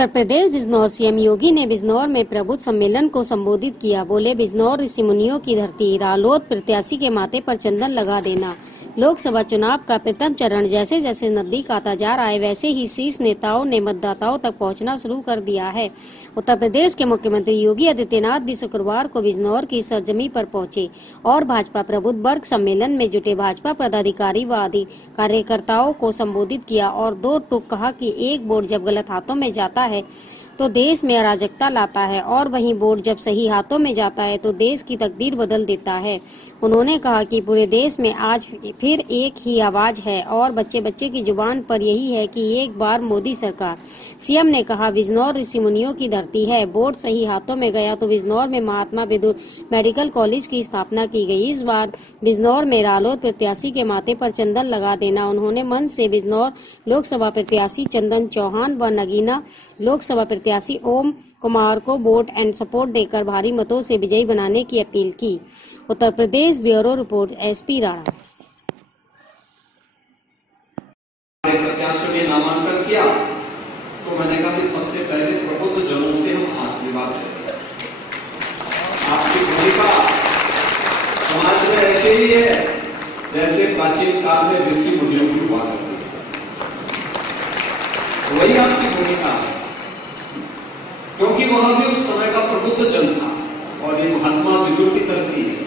Uttar Pradesh Bijnor CM योगी ने बिजनौर में प्रबुद्ध सम्मेलन को संबोधित किया। बोले, बिजनौर ऋषि मुनियों की धरती, रालोद प्रत्याशी के माथे पर चंदन लगा देना। लोकसभा चुनाव का प्रथम चरण जैसे जैसे नजदीक आता जा रहा है, वैसे ही शीर्ष नेताओं ने मतदाताओं तक पहुंचना शुरू कर दिया है। उत्तर प्रदेश के मुख्यमंत्री योगी आदित्यनाथ भी शुक्रवार को बिजनौर की सरजमी पर पहुंचे और भाजपा प्रबुद्ध वर्ग सम्मेलन में जुटे भाजपा पदाधिकारी व कार्यकर्ताओं को संबोधित किया और दो टूक कहा कि एक वोट जब गलत हाथों में जाता है तो देश में अराजकता लाता है और वहीं वोट जब सही हाथों में जाता है तो देश की तकदीर बदल देता है। उन्होंने कहा कि पूरे देश में आज फिर एक ही आवाज है और बच्चे बच्चे की जुबान पर यही है कि एक बार मोदी सरकार। सीएम ने कहा, बिजनौर ऋषि मुनियों की धरती है। वोट सही हाथों में गया तो बिजनौर में महात्मा विदुर मेडिकल कॉलेज की स्थापना की गई। इस बार बिजनौर में रालोद प्रत्याशी के माथे पर चंदन लगा देना। उन्होंने मंच से बिजनौर लोकसभा प्रत्याशी चंदन चौहान व नगीना लोकसभा प्रत्याशी ओम कुमार को वोट एंड सपोर्ट देकर भारी मतों से विजयी बनाने की अपील की। Uttar Pradesh bureau report, SP Rana. प्रत्याशियों ने नामांकन किया तो मैंने कहा कि सबसे पहले प्रबुद्ध जनों से हम आशीर्वाद लेते हैं। आपकी भूमिका समाज में ऐसे ही है जैसे प्राचीन काल में ऋषि मुनियों की हुआ करती है, वही आपकी भूमिका है, क्योंकि वह भी उस समय का प्रबुद्ध जन था और ये महात्मा विदुर की धरती है।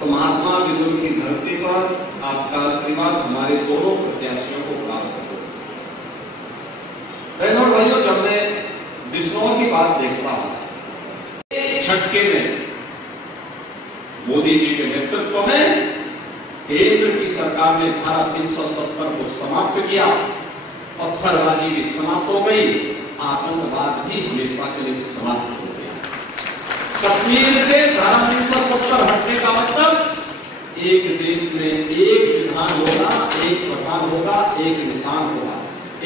तो महात्मा विदुर की धरती पर आपका आशीर्वाद हमारे दोनों प्रत्याशियों को प्राप्त हो। बहनों और भाइयों, जब मैं बिजनौर की बात देखता हूं, झटके में मोदी जी के नेतृत्व में केंद्र की सरकार ने धारा 370 को समाप्त किया, पत्थरबाजी भी समाप्त हो गई, आतंकवाद भी हमेशा के लिए समाप्त हो गया। कश्मीर से धारा 370 हटने का मतलब एक देश में एक विधान होगा, एक प्रधान होगा, एक निशान होगा।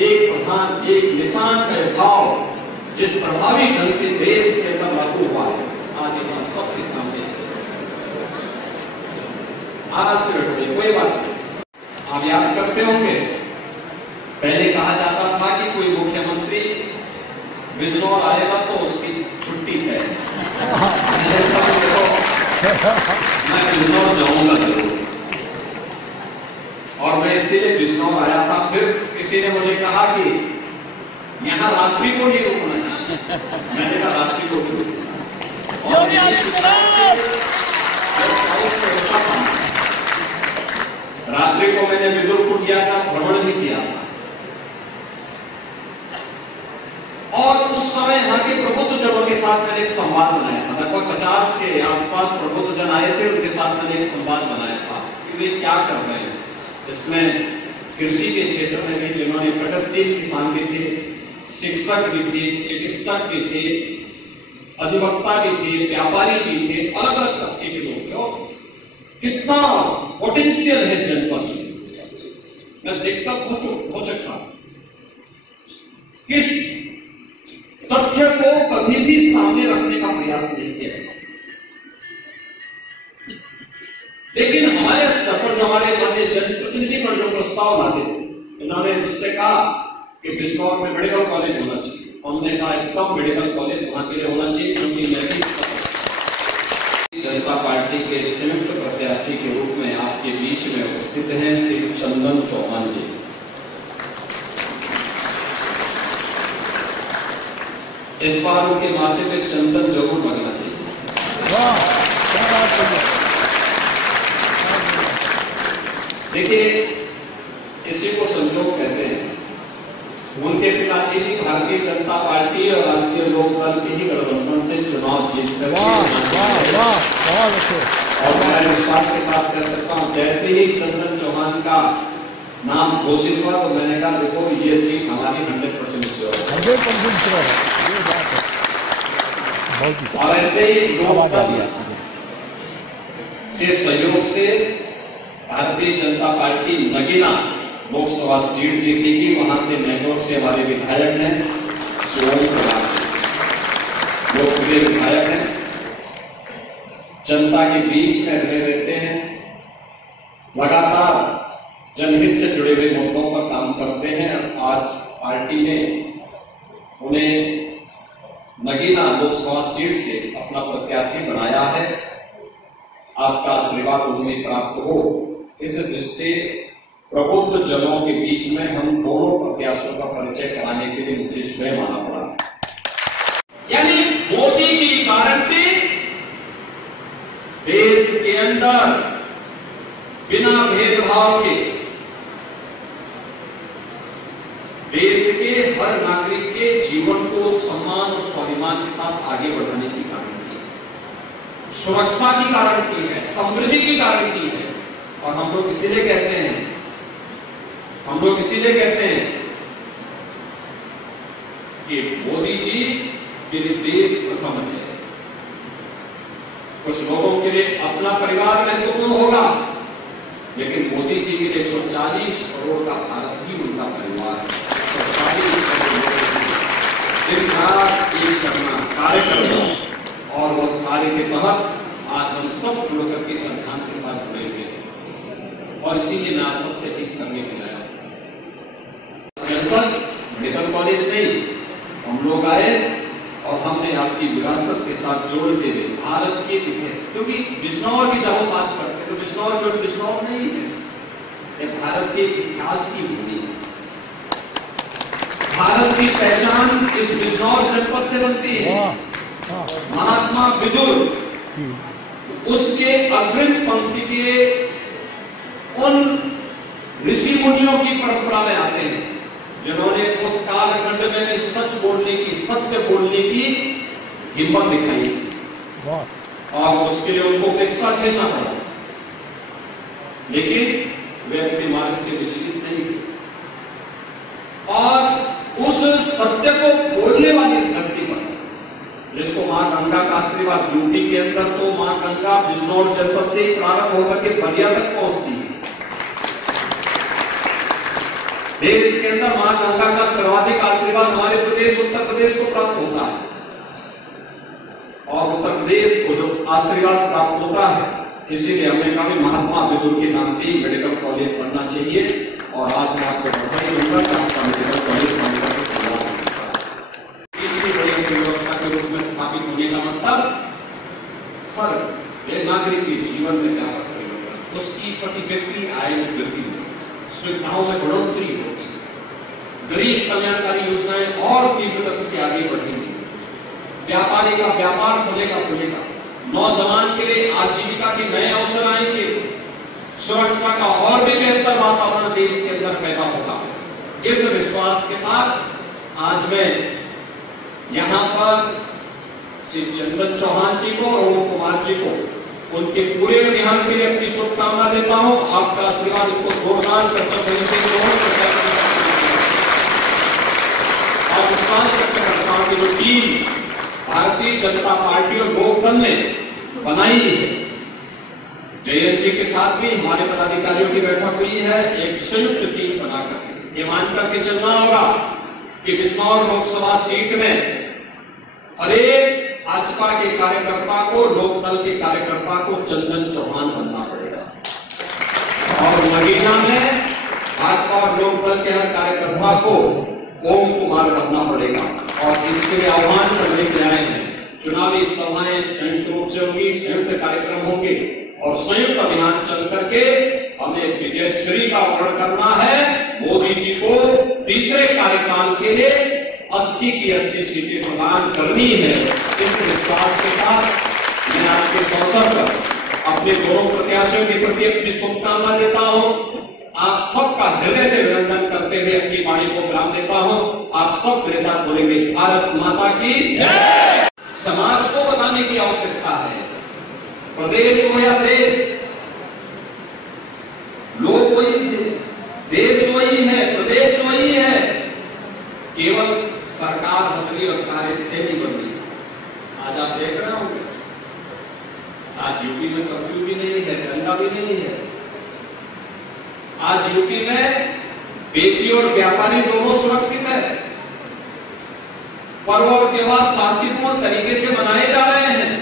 एक प्रधान एक निशान का भाव जिस प्रभावी ढंग से देश के अंदर लागू हुआ है, आज यहाँ सबके सामने है। आराम से बैठिए, कोई बात नहीं। आप याद करते होंगे, पहले कहा जाता था कि कोई मुख्यमंत्री बिजनौर आएगा तो उसकी छुट्टी है। मैं बिजनौर जाऊंगा जरूर, और मैं इसीलिए बिजनौर आया था। फिर किसी ने मुझे कहा कि यहाँ रात्रि को नहीं रुकना चाहिए। मैंने कहा रात्रि को नहीं रुकना। रात्रि को मैंने विदुरपुर किया था, भ्रमण भी किया था, और उस समय यहाँ के प्रबुद्ध जनों के साथ मैंने एक संवाद बनाया था। लगभग 50 के आसपास प्रबुद्ध जन आए थे, उनके साथ मैंने एक संवाद बनाया था कि वे क्या कर रहे हैं। इसमें कृषि के क्षेत्र में भी जिन्होंने प्रगतिशील किसान भी थे, शिक्षक भी थे, चिकित्सक भी थे, अधिवक्ता भी थे, व्यापारी भी थे, अलग अलग तबके के लोग थे। कितना पोटेंशियल है जनपद में, मैं देखता हो सकता किस तथ्य को कभी भी सामने रखने का प्रयास नहीं किया। लेकिन हमारे स्तर पर हमारे माननीय जनप्रतिनिधि पर जो प्रस्ताव लाते थे, इन्होंने मुझसे कहा कि बिजनौर में मेडिकल कॉलेज होना चाहिए। हमने कहा एकदम मेडिकल कॉलेज वहां के लिए होना चाहिए, क्योंकि जनता पार्टी के संयुक्त प्रत्याशी के रूप में आपके बीच में उपस्थित हैं श्री चंदन चौहान जी। इस बार उनके माथे पे चंदन जरूर लगना चाहिए। देखिए, इसी को संयोग कहते हैं। उनके पिताजी भी भारतीय जनता पार्टी और राष्ट्रीय लोकदल के ही गठबंधन से चुनाव जीतकर, और मैं विश्वास के साथ कह सकता हूं, जैसे ही चंदन चौहान का नाम घोषित हुआ तो मैंने कहा देखो ये सीट हमारी 100% श्योर है। और ऐसे ही लोकदल के सहयोग से भारतीय जनता पार्टी नगीना लोकसभा सीट जीतेगी। वहां से नेटवर्क से हमारे विधायक हैं, लोकप्रिय विधायक हैं, जनता के बीच में रहे रहते हैं, लगातार जनहित से जुड़े हुए मुद्दों पर काम करते हैं। आज पार्टी ने उन्हें नगीना लोकसभा सीट से अपना प्रत्याशी बनाया है। आपका आशीर्वाद उन्हें प्राप्त हो, इस दृष्टि से प्रबुद्ध जनों के बीच में हम दोनों प्रत्याशियों का परिचय कराने के लिए मुझे स्वयं आना पड़ा। यानी मोदी की गारंटी देश के अंदर बिना भेदभाव के देश के हर नागरिक के जीवन को सम्मान और स्वाभिमान के साथ आगे बढ़ाने की गारंटी है, सुरक्षा की गारंटी है, समृद्धि की गारंटी है। और हम लोग इसीलिए कहते हैं कि मोदी जी के लिए देश प्रथम है। कुछ लोगों के लिए अपना परिवार महत्वपूर्ण होगा, लेकिन मोदी जी के लिए 140 करोड़ का भारत ही उनका परिवार है। दिन रात एक करना, कार्य करना, और उस कार्य के तहत आज हम सब जुड़ करके इस अभियान के साथ जुड़े हुए हैं। और इसीलिए मैं सबसे एक करने के लिए जनपद मेडिकल कॉलेज नहीं, हम लोग आए और हमने आपकी विरासत के साथ जोड़ के भारत के इतिहास, क्योंकि बिजनौर की जब हम बात करते हैं तो बिजनौर जो बिजनौर नहीं है, ये भारत के इतिहास की भूमि है। भारत की पहचान इस बिजनौर जनपद से बनती है। महात्मा विदुर उसके अग्रिम पंक्ति के उन ऋषि मुनियों की परंपरा में आते हैं, जिन्होंने उस कालखंड में सच बोलने की, सत्य बोलने की हिम्मत दिखाई, और उसके लिए उनको उपेक्षा झेलना पड़ा, लेकिन वे अपने मार्ग से विचलित नहीं थे। और उस सत्य को बोलने वाली इस धरती पर, जिसको मां गंगा का आशीर्वाद, यूपी के अंदर तो मां गंगा बिजनौर जनपद से ही प्रारंभ होकर के बलिया तक पहुंचती है। देश के अंदर मां गंगा का सर्वाधिक आशीर्वाद हमारे प्रदेश उत्तर प्रदेश को प्राप्त होता है, और उत्तर प्रदेश को जो आशीर्वाद प्राप्त होता है, इसीलिए हमने कहा महात्मा विदुर के नाम पे मेडिकल कॉलेज बनना चाहिए। और आज मैं आपको बधाई दूंगा कि आपका मेडिकल कॉलेज बनकर तीसरी बड़ी व्यवस्था के रूप में स्थापित होने का मतलब हर नागरिक के जीवन में व्यापक परिवर्तन, उसकी प्रति व्यक्ति आय में वृद्धि होगी, सुविधाओं में बढ़ोतरी होगी, गरीब कल्याणकारी योजनाएं और तीव्र गति से आगे बढ़ेंगी, व्यापारी का व्यापार खुलेगा, नौजवान के लिए आजीविका के नए अवसर आएंगे, सुरक्षा का और भी बेहतर वातावरण देश के अंदर पैदा होगा। इस विश्वास के साथ आज मैं यहां पर श्री चंदन चौहान जी को और ओम कुमार जी को उनके पूरे अभियान के लिए अपनी शुभकामना देता हूं। आपका आशीर्वाद उनको जोरदार करते और विश्वास करते करता हूं कि जो टीम भारतीय जनता पार्टी और लोकदल ने बनाई है, जयंत जी के साथ भी हमारे पदाधिकारियों की बैठक हुई है, एक संयुक्त टीम बनाकर ये मान करके चलना होगा कि बिजनौर लोकसभा सीट में हर एक भाजपा के कार्यकर्ता को, लोकदल के कार्यकर्ता को चंदन चौहान बनना पड़ेगा, और नगीना में भाजपा और लोकदल के हर कार्यकर्ता को ओम कुमार बनना पड़ेगा। और इसके लिए आह्वान करने के आए हैं। चुनावी सभाएं संयुक्त रूप से होंगी, संयुक्त कार्यक्रम होंगे, और संयुक्त अभियान चल करके हमें विजयश्री का वर्ण करना है। मोदी जी को तीसरे कार्यकाल के लिए 80 की 80 सीटें प्रदान करनी है। इस विश्वास के साथ मैं आज के अवसर पर अपने दोनों प्रत्याशियों के प्रति अपनी शुभकामना देता हूं। आप सबका हृदय से अभिनंदन करते हुए अपनी वाणी को विराम देता हूं। आप सब मेरे साथ बोलेंगे, भारत माता की जय। समाज को बताने की आवश्यकता है, प्रदेश हो या देश, लोग वही थे, देश वही है, प्रदेश वही है, केवल सरकार बदली और कार्यशैली बदली। आज आप देख रहे होंगे, आज यूपी में कर्फ्यू भी नहीं है, दंगा भी नहीं है। आज यूपी में बेटी और व्यापारी दोनों सुरक्षित है, पर्व और त्योहार शांतिपूर्ण तरीके से मनाए जा रहे हैं,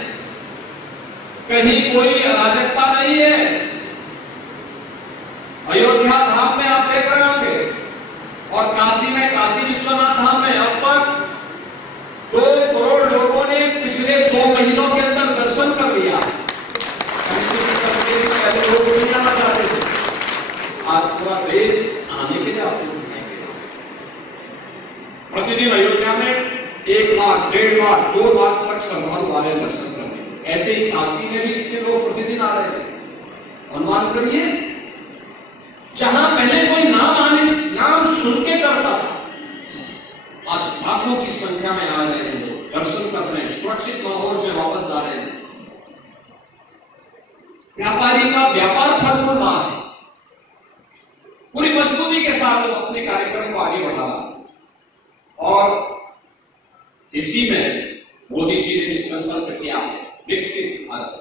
कहीं कोई अराजकता नहीं है। अयोध्या धाम में आप देख रहे होंगे, और काशी में, काशी विश्वनाथ धाम में अब तक आज पूरा देश आने के लिए आपको दिखाई दे रहा है। प्रतिदिन अयोध्या में 1 लाख, 1.5 लाख, 2 लाख तक श्रद्धालु आ रहे हैं दर्शन करने। ऐसे ही काशी में भी इतने लोग प्रतिदिन आ रहे हैं। अनुमान करिए, जहां पहले कोई नाम सुन के करता था, आज लाखों की संख्या में आ रहे हैं लोग, दर्शन कर रहे हैं, सुरक्षित माहौल में वापस आ रहे हैं। व्यापारी का व्यापार फल रहा है, पूरी मजबूती के साथ वो अपने कार्यक्रम को आगे बढ़ा रहा है। और इसी में मोदी जी ने भी संकल्प किया है, विकसित भारत।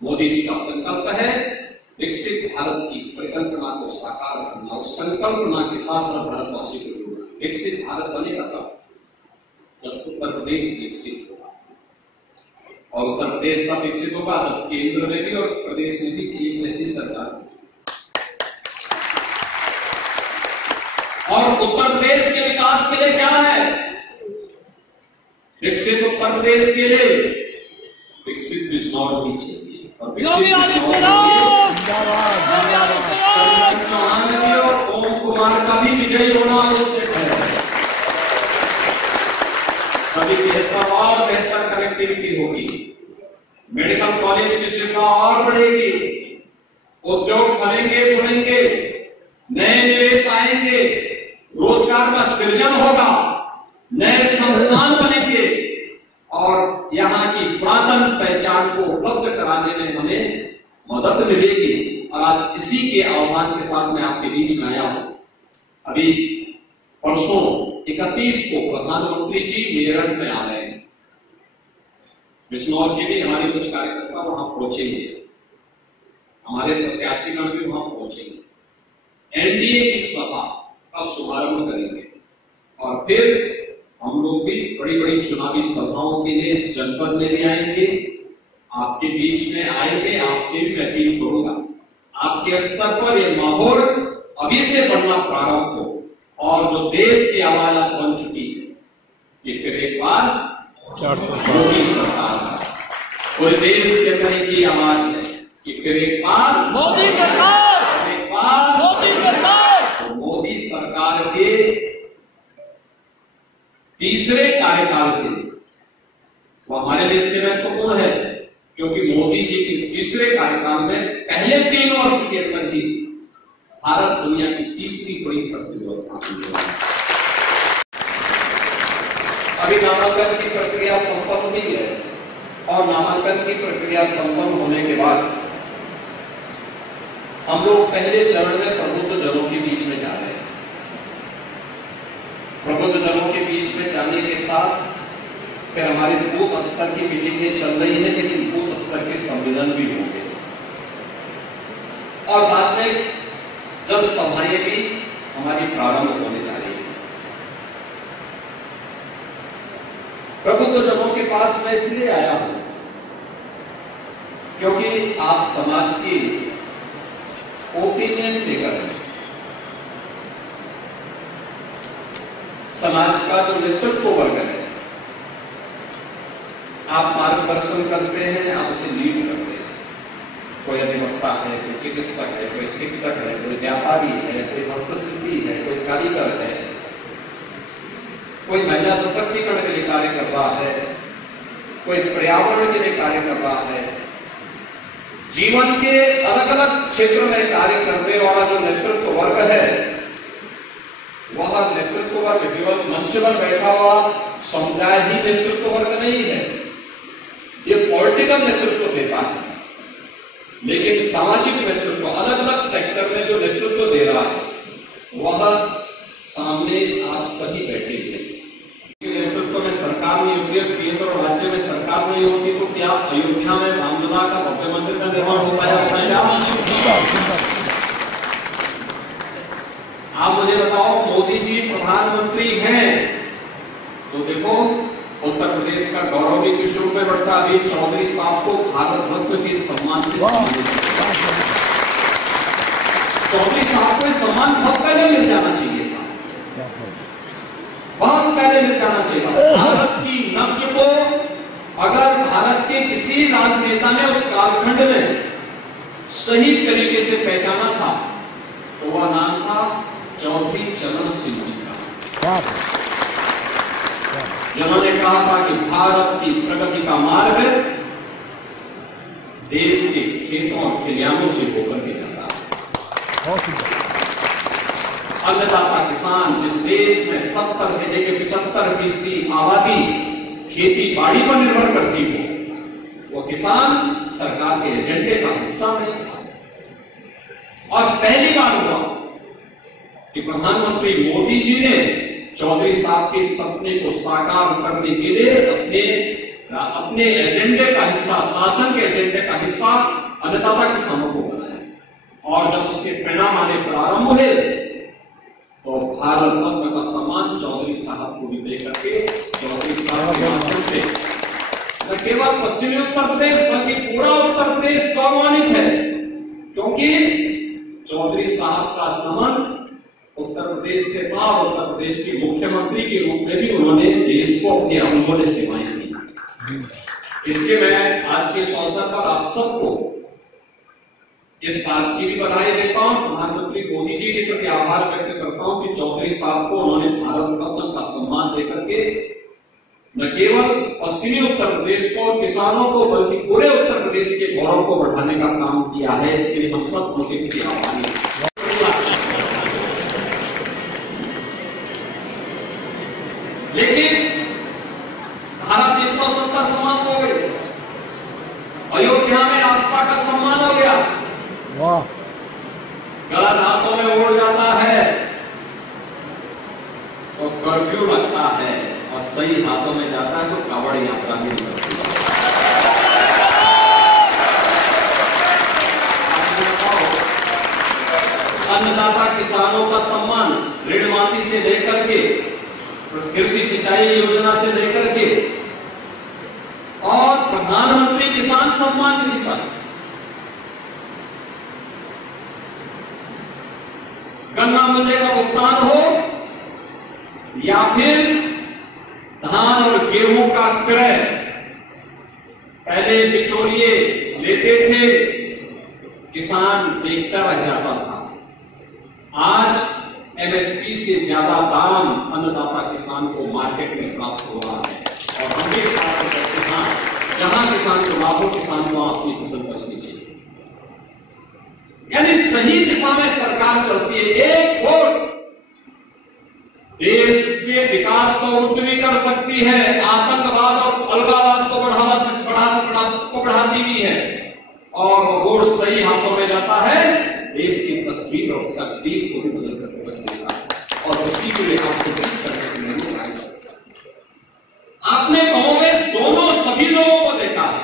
मोदी जी का संकल्प है विकसित भारत की परिकल्पना को साकार करना, उस संकल्पना के साथ हर भारतवासी को जोड़ना। विकसित भारत बनेगा कब? जब उत्तर प्रदेश विकसित होगा, और उत्तर प्रदेश तब विकसित होगा जब केंद्र में भी और प्रदेश में भी एक जैसी सरकार। और उत्तर प्रदेश के विकास के लिए क्या है? विकसित उत्तर प्रदेश के लिए विकसित बिजनौर भी चाहिए। और ओम कुमार का भी विजयी होना आवश्यक है। तभी बेहतर और बेहतर कनेक्टिविटी होगी, मेडिकल कॉलेज की सुविधा और बढ़ेगी, उद्योग बढ़ेंगे, नए निवेश आएंगे, रोजगार का सृजन होगा, नए संस्थान बनेंगे और यहाँ की पुरातन पहचान को उपलब्ध कराने में हमें मदद मिलेगी। और आज इसी के आह्वान के साथ मैं आपके बीच में आया हूं। अभी परसों 31 को प्रधानमंत्री जी मेरठ में आ रहे हैं। बिजनौर के भी हमारे कुछ कार्यकर्ता वहां पहुंचेंगे, हमारे प्रत्याशीगण भी वहां पहुंचेंगे। एनडीए की सभा का शुभारंभ करेंगे और फिर हम लोग भी बड़ी बड़ी चुनावी सभाओं के लिए इस जनपद में भी आएंगे, आपके बीच में आएंगे। आपसे भी मैं अपील करूंगा, आपके स्तर पर यह माहौल अभी से बढ़ना प्रारंभ हो और जो देश की आवाज आज बन चुकी है, ये फिर एक बार मोदी सरकार, पूरे देश के अंदर की आवाज है कि फिर एक बार मोदी सरकार, एक बार मोदी सरकार। तो मोदी सरकार के तीसरे कार्यकाल के लिए वो हमारे लिए इसलिए महत्वपूर्ण है क्योंकि मोदी जी के तीसरे कार्यकाल में पहले 3 वर्ष के अंदर ही भारत दुनिया की तीसरी बड़ी अर्थव्यवस्था बन गया। अभी नामांकन की प्रक्रिया संपन्न हुई है और नामांकन की प्रक्रिया संपन्न होने के बाद हम लोग पहले चरण में प्रबुद्ध जनों के बीच में जा रहे हैं। प्रबुद्ध जनों के बीच में जाने के साथ फिर हमारी बूथ स्तर की मीटिंगें चल रही है, लेकिन बूथ स्तर के सम्मेलन भी होंगे और बाद में जनसभाएं भी हमारी प्रारंभ होने जा रही है। प्रबुद्ध जनों के पास मैं इसलिए आया हूं क्योंकि आप समाज की ओपिनियन लेकर हैं। समाज का जो नेतृत्व वर्ग है, आप मार्गदर्शन करते हैं, आप उसे लीड करते हैं। कोई अधिवक्ता है, कोई चिकित्सक है, कोई शिक्षक है, कोई व्यापारी है, कोई हस्तशिल्पी है, कोई कारीगर है, कोई महिला सशक्तिकरण के लिए कार्य कर रहा है, कोई पर्यावरण के लिए कार्य कर रहा है। जीवन के अलग अलग क्षेत्र में कार्य करने वाला जो नेतृत्व वर्ग है, वह नेतृत्व वर्ग केवल मंच पर बैठा हुआ समुदाय ही नेतृत्व वर्ग नहीं है, ये पॉलिटिकल नेतृत्व देता है, लेकिन सामाजिक नेतृत्व अलग अलग सेक्टर में जो नेतृत्व दे रहा है वह सामने आप सभी बैठे हुए। नेतृत्व में सरकार नहीं होती है, केंद्र और राज्य में सरकार नहीं होती, तो क्या अयोध्या में रामलला का भव्य मंदिर का निर्माण हो पाया? आप मुझे बताओ, मोदी जी प्रधानमंत्री हैं तो देखो उत्तर प्रदेश का गौरव भी किस रूप में बढ़ता। अभी चौधरी साहब को भारत रत्न के सम्मान से चौधरी साहब को सम्मान बहुत पहले मिल जाना चाहिए था, बहुत पहले मिल जाना चाहिए था। भारत की नब्ज को अगर भारत के किसी राजनेता ने उस कालखंड में सही तरीके से पहचाना था चौधरी चरण सिंह जी का, जिन्होंने कहा था कि भारत की प्रगति का मार्ग देश के खेतों और खलिहानों से होकर के जाता है। अन्नदाता किसान, जिस देश में 70 से लेकर 75% आबादी खेती बाड़ी पर निर्भर करती हो, वो किसान सरकार के एजेंडे का हिस्सा नहीं था। और पहली बार हुआ कि प्रधानमंत्री मोदी जी ने चौधरी साहब के सपने को साकार करने के लिए अपने एजेंडे का हिस्सा, शासन के एजेंडे का हिस्सा अन्नदाता किसानों को बनाया। और जब उसके परिणाम आने प्रारंभ हुए तो भारत रत्न का सम्मान चौधरी साहब को भी देकर के चौधरी साहब के माध्यम से न केवल पश्चिमी उत्तर प्रदेश बल्कि पूरा उत्तर प्रदेश गौरवान्वित है, क्योंकि चौधरी साहब का संबंध उत्तर प्रदेश से था। उत्तर प्रदेश के मुख्यमंत्री के रूप में भी उन्होंने देश को अपनी अमूल्य सेवाएं दी। इसलिए मैं आज के इस अवसर पर आप सबको इस बात की भी बधाई देता हूं, प्रधानमंत्री मोदी जी के प्रति आभार व्यक्त करता हूं कि चौधरी साहब को उन्होंने भारत रत्न का सम्मान देकर के न केवल पश्चिमी उत्तर प्रदेश को और किसानों को बल्कि पूरे उत्तर प्रदेश के गौरव को बढ़ाने का काम किया है। इसके लिए हम सब उनके प्रति आभारी हैं। लेकिन धारा 370 समाप्त हो गई, अयोध्या में आस्था का सम्मान हो गया, गलत हाथों में उड़ जाता है तो कर्फ्यू लगता है और सही हाथों में जाता है तो कावड़ यात्रा भी निकलती है। अन्नदाता किसानों का सम्मान ऋण माफी से लेकर के कृषि सिंचाई योजना से लेकर के और प्रधानमंत्री किसान सम्मान निधि तक, गन्ना मूल्य का भुगतान हो या फिर धान और गेहूं का क्रय, पहले बिचौलिए लेते थे, किसान देखता रह जाता था। आज एमएसपी से ज्यादा दाम अन्नदाता किसान को मार्केट में प्राप्त हो रहा है और हम भी इस बात को कहते हैं, जहां किसान को लाभ हो, किसान को अपनी फसल बचनी चाहिए। यानी सही दिशा में सरकार चलती है। एक वोट देश के विकास को रुक भी कर सकती है, आतंकवाद और अलगाववाद को बढ़ाती भी है, और वोट सही हाथों में जाता है, देश की तस्वीर और तकदीर को भी बदल कर रख देता है। और उसी के लिए आपको करने के लिए आपने कांग्रेस दोनों सभी लोगों को देखा है,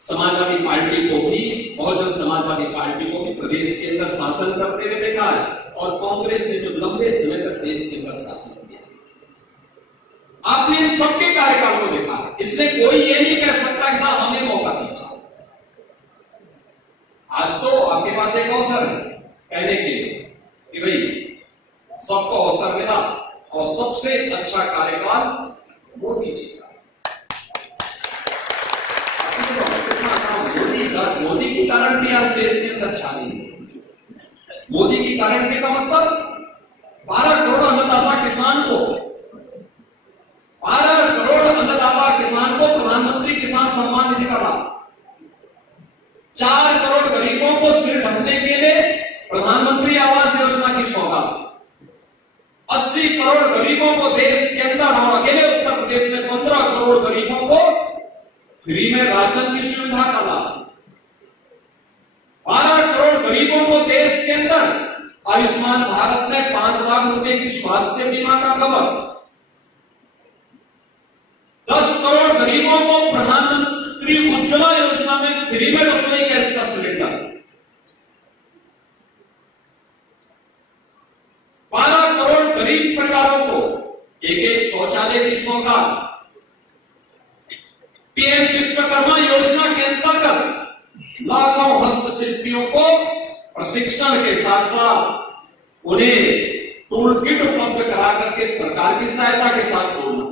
समाजवादी पार्टी को भी, बहुजन समाजवादी पार्टी को भी प्रदेश के अंदर शासन करते हुए देखा है, और कांग्रेस ने जो लंबे समय तक देश के अंदर शासन किया, आपने इन सबके कार्यकाल को देखा है। इसलिए कोई ये नहीं कह सकता कि साहब हमें मौका दीजिए। आज तो आपके पास एक अवसर है कहने के लिए कि भाई सबको अवसर मिला और सबसे अच्छा कार्यकाल मोदी जी का। मोदी की गारंटी आज देश के अंदर छानी है। मोदी की गारंटी का मतलब 12 करोड़ अन्नदाता किसान को, 12 करोड़ अन्नदाता किसान को प्रधानमंत्री किसान सम्मान निधि का लाभ, 4 करोड़ गरीबों को सिर ढकने के लिए प्रधानमंत्री आवास योजना की सौगात, 80 करोड़ गरीबों को देश के अंदर और अकेले उत्तर प्रदेश में 15 करोड़ गरीबों को फ्री में राशन की सुविधा का लाभ, 12 करोड़ गरीबों को देश के अंदर आयुष्मान भारत में 5 लाख रुपए की स्वास्थ्य बीमा का कवर, 10 करोड़ गरीबों को प्रधानमंत्री उज्ज्वला योजना में फ्री में रसोई गैस का सिलेंडर, 12 करोड़ गरीब परिवारों को एक शौचालय की सौगात, पीएम विश्वकर्मा योजना के अंतर्गत लाखों हस्तशिल्पियों को प्रशिक्षण के साथ साथ उन्हें टूल किट उपलब्ध करा करके सरकार की सहायता के साथ जोड़ना।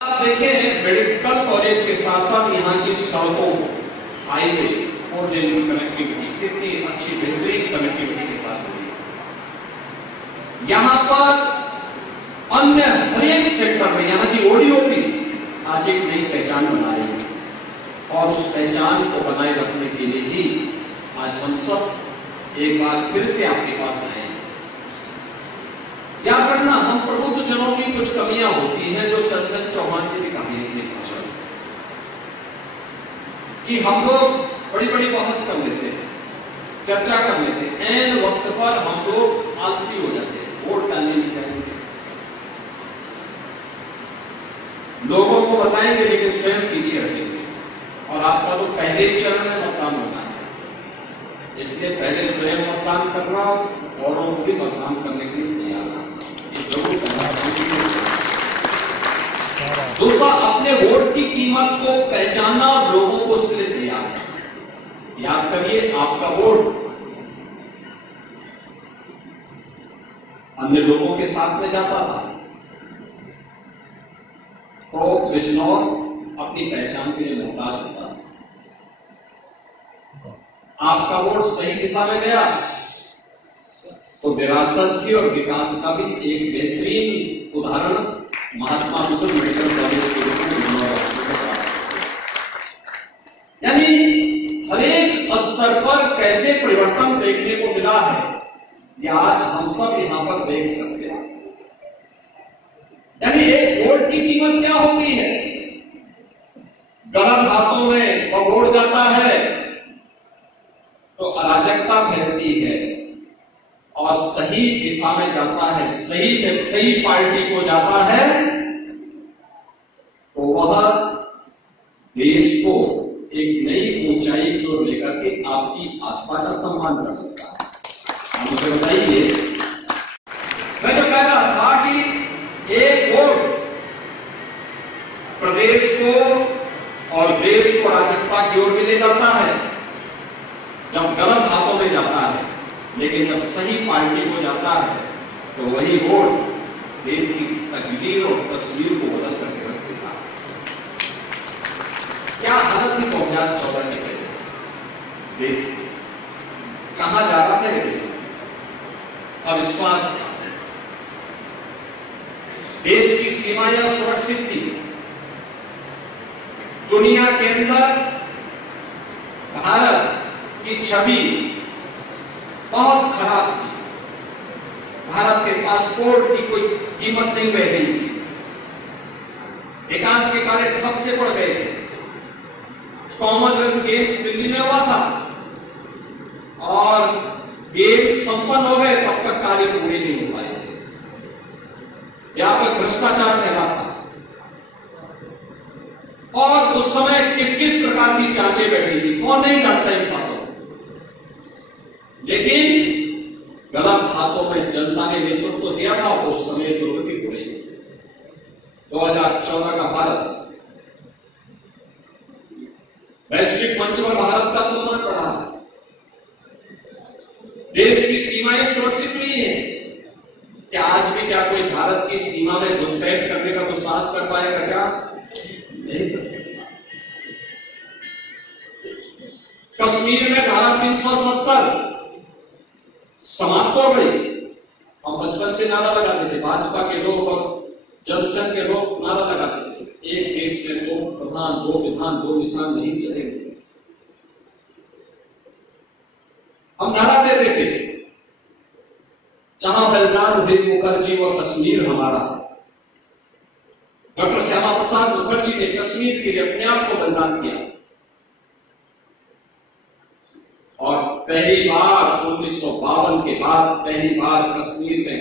आप देखें मेडिकल कॉलेज के साथ साथ यहाँ की सड़कों, हाईवे, 4 लेन की कनेक्टिविटी कितनी अच्छी बेहतरीन कनेक्टिविटी के साथ हुई। यहां पर अन्य हर एक सेक्टर में यहां की ओडीओ भी आज एक नई पहचान बना रही है, और उस पहचान को बनाए रखने के लिए ही आज हम सब एक बार फिर से आपके पास आए हैं। याद रखना, हम प्रबुद्ध जनों की कुछ कमियां होती हैं जो चंदन चौहान की भी कहानी नहीं पहुंचा कि हम लोग बड़ी बड़ी बहस कर लेते हैं, चर्चा कर लेते हैं, ऐन वक्त पर हम लोग आलसी हो जाते हैं, वोट डालने नहीं जाएंगे, लोगों को बताएंगे लेकिन स्वयं पीछे रखेंगे, और आपका तो पहले चरण में मतदान होना है, इसलिए पहले स्वयं मतदान करना औरों को भी मतदान करने के लिए तैयार रहना, ये जरूर करना चाहिए। दूसरा, अपने वोट की कीमत को पहचानना और लोगों को उसके लिए तैयार करना। याद करिए, आपका वोट अन्य लोगों के साथ में जाता था, तो बिजनौर अपनी पहचान के लिए मोहताज होता था। आपका वोट सही दिशा में गया तो विरासत की और विकास का भी एक बेहतरीन उदाहरण महात्मा बुद्ध मेडिकल कॉलेज के रूप में बिजनौर यानी हर एक स्तर पर कैसे परिवर्तन देखने को मिला है, यह आज हम सब यहां पर देख सकते हैं। यानी एक वोट की कीमत क्या होती है? गलत हाथों में वह वोट जाता है तो अराजकता फैलती है, और सही दिशा में जाता है, सही पार्टी को जाता है तो वह देश को एक नई ऊंचाई की ओर लेकर के आपकी आस्था का सम्मान कर सकता है। मुझे बताइए, मैं जो कह रहा था कि एक वोट प्रदेश को और देश को अराजकता की ओर भी ले जाता है जब गलत हाथों में जाता है, लेकिन जब सही पार्टी को जाता है तो वही वोट देश की तकदीर और तस्वीर को बदल करके रख देता है। क्या हालत थी 2014 के पहले देश की? कहां जा रहा था देश? अविश्वास था, देश की सीमाएं सुरक्षित थी, दुनिया के अंदर भारत की छवि बहुत खराब थी, भारत के पासपोर्ट की कोई कीमत नहीं रह गई थी, विकास के कार्य ठप से पड़ गए थे, कॉमनवेल्थ गेम्स दिल्ली में हुआ था और गेम्स संपन्न हो गए, तब तक कार्य पूरे नहीं हो पाए थे, यहां पर भ्रष्टाचार फैला था, और उस समय किस किस प्रकार की जांचें बैठी थी, कौन नहीं जानता इन बातों। लेकिन गलत हाथों में जनता ने नेतृत्व दिया था, उस समय दुर्गति हो रही। 2014 का भारत वैश्विक मंच पर भारत का सम्मान बढ़ा, देश की सीमाएं सुरक्षित हुई है। क्या आज भी क्या कोई भारत की सीमा में घुसपैठ करने का दुस्साहस कर पाएगा? क्या नहीं कर सकता। कश्मीर में धारा 370 समाप्त हो गई। हम बचपन से नारा लगाते थे, भाजपा के लोग और जनसंघ के लोग नारा लगाते थे, एक देश में दो प्रधान, दो विधान, दो निशान नहीं चलेंगे। हम नारा देते थे, जहां बलिदान हुए मुखर्जी और कश्मीर हमारा। डॉक्टर श्यामा प्रसाद मुखर्जी ने कश्मीर के लिए अपने आप को बलिदान किया, और पहली बार 1952 के बाद पहली बार कश्मीर में,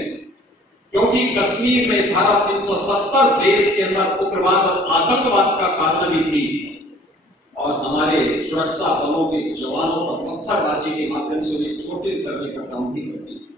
क्योंकि कश्मीर में धारा 370 देश के अंदर उग्रवाद और आतंकवाद का कारण भी थी, और हमारे सुरक्षा बलों के जवानों पर पत्थरबाजी के माध्यम से उन्हें चोटिल करने का काम भी करती थी।